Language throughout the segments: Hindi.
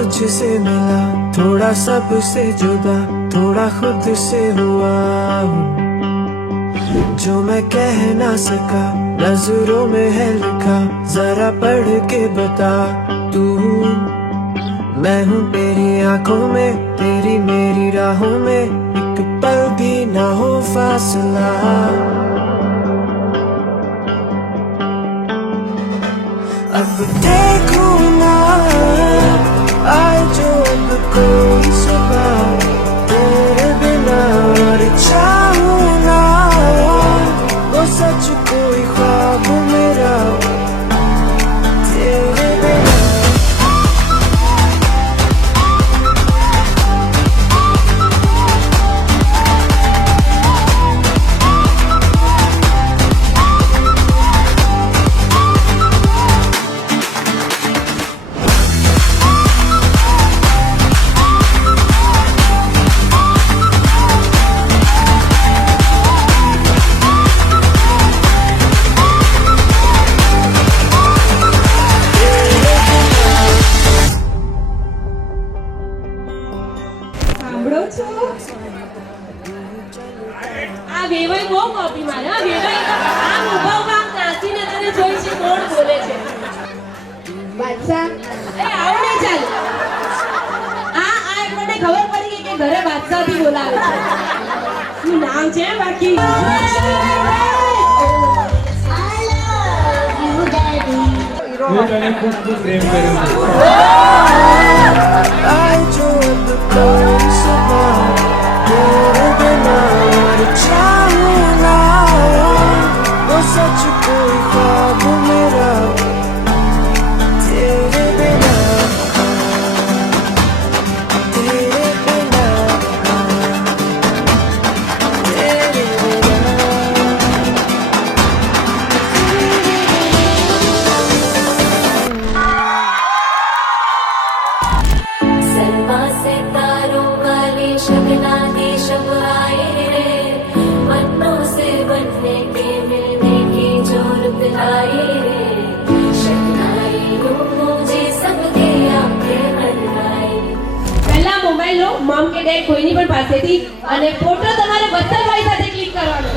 तुझसे मिला, थोड़ा सबसे जुदा, थोड़ा खुद से हुआ हूँ। जो मैं कह ना सका नजरों में है लिखा, जरा पढ़ के बता तू। मैं हूँ तेरी आंखों में, तेरी मेरी राहों में, एक पल भी ना हो फासला। अब देखूं ना आए जो अब कोई सुबह, तेरे बिना और चाहूं ना वो सच कोई ख्वाब मेरा तेरे बिना। આ વેવાઈ બહુ કોપી મારે. આ વેવાઈ આમ ઊભા ઊભા નાચીને તને જોઈ છે કોણ બોલે છે. બાદશાહ એ આવ ને ચાલ. આ એક મને ખબર પડી ગઈ કે ઘરે બાદશાહ થી બોલાવે છે. શું નામ છે બાકી? હું તને ખૂબ ખૂબ પ્રેમ કરું છું. आए जो अब कोई सुबह, तेरे बिना और चाहूं ना वो सच कोई ख्वाब मेरा तेरे बिना, तेरे बिना, तेरे सलमा सितारों वाली शबना की शब आए रे, मन्नों से बनने के मिलने की जरूरत आए रे, शहनाई यूं मुझे सबके आंखें बनाए. પહેલા મોબાઈલ લો મમ કે ડેડ કોઈની પણ પાસેથી અને ફોટો તમારે વત્સલભાઈ સાથે ક્લિક કરવાનો.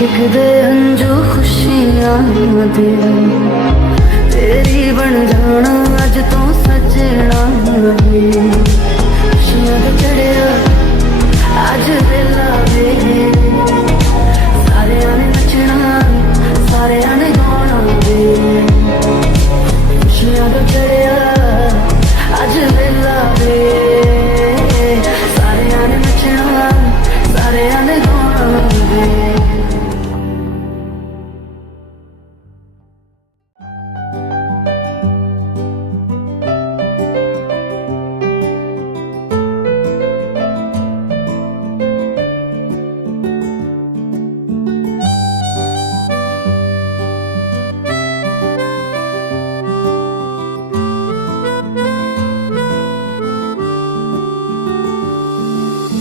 दिखदे हंजू खुशियां दे, तेरी बन जाना अज तो सजना वे, खुशियां दे चढ़िया अज वेला वे, सारे ने नचना सारे ने गाना वे, खुशियां दे चढ़िया अज वेला वे, सारे ने नचना सारे ने गाना वे.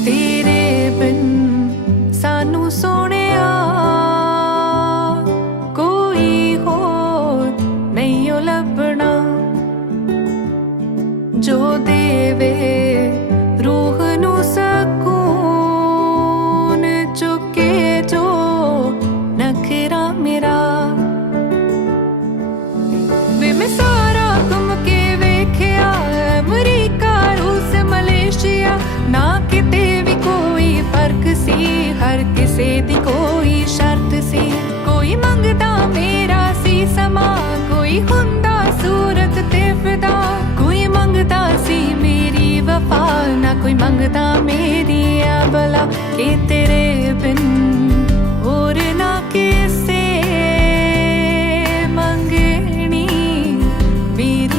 तेरे बिन सानू सोनिया कोई होर नहीं ओ लभना, जो देवे रूह नू सकून चुके जो नखरा मेरा. वे मैं सारा घूम के वेख्या अमरीका रूस मलेशिया, ना किते भी कोई फर्क सी, हर किसे दी कोई शर्त सी. कोई मंगदा मेरा सी समा, कोई हुंदा सूरत ते फिदा, कोई मंगदा सी मेरी वफा, ना कोई मंगदा मेरी अबला. के तेरे बिन और ना किसे मंगनी मेरी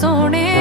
सोने